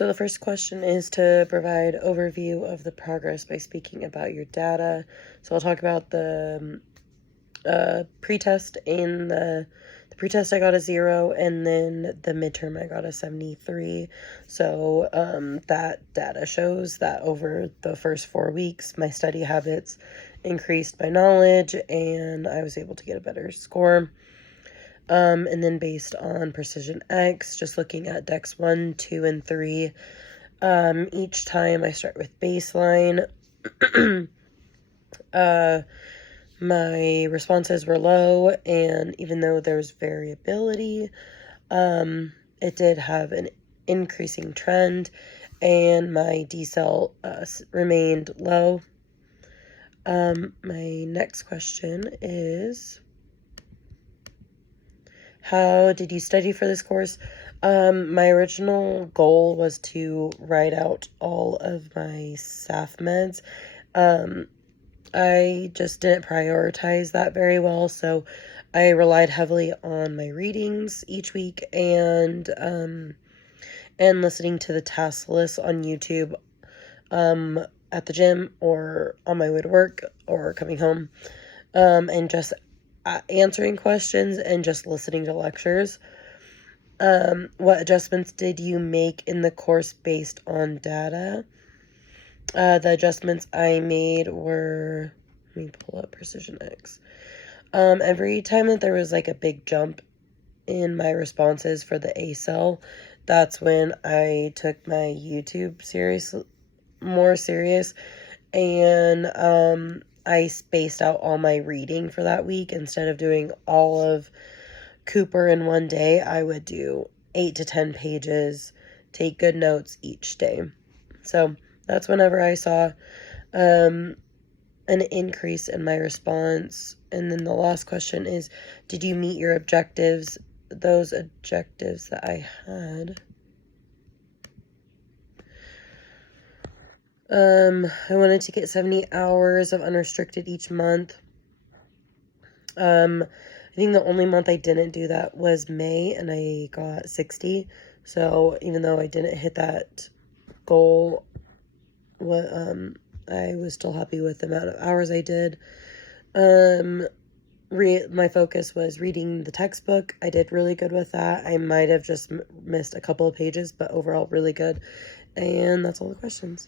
So the first question is to provide overview of the progress by speaking about your data. So I'll talk about the pretest. And the pretest I got a 0, and then the midterm I got a 73. So that data shows that over the first 4 weeks, my study habits increased my knowledge, and I was able to get a better score. And then based on Precision X, just looking at Dex 1, 2, and 3, each time I start with baseline, my responses were low, and even though there's variability, it did have an increasing trend, and my decel remained low. My next question is, how did you study for this course? My original goal was to write out all of my SAF meds. I just didn't prioritize that very well, so I relied heavily on my readings each week and listening to the task list on YouTube at the gym or on my way to work or coming home, and just answering questions and just listening to lectures. What adjustments did you make in the course based on data? The adjustments I made were, let me pull up Precision X. Every time that there was like a big jump in my responses for the ACEL, that's when I took my YouTube series more serious, and I spaced out all my reading for that week. Instead of doing all of Cooper in one day, I would do 8 to 10 pages, take good notes each day. So that's whenever I saw an increase in my response. And then the last question is, did you meet your objectives? Those objectives that I had. I wanted to get 70 hours of unrestricted each month. I think the only month I didn't do that was May, and I got 60. So even though I didn't hit that goal, I was still happy with the amount of hours I did. My focus was reading the textbook. I did really good with that. I might have just missed a couple of pages, but overall really good. And that's all the questions.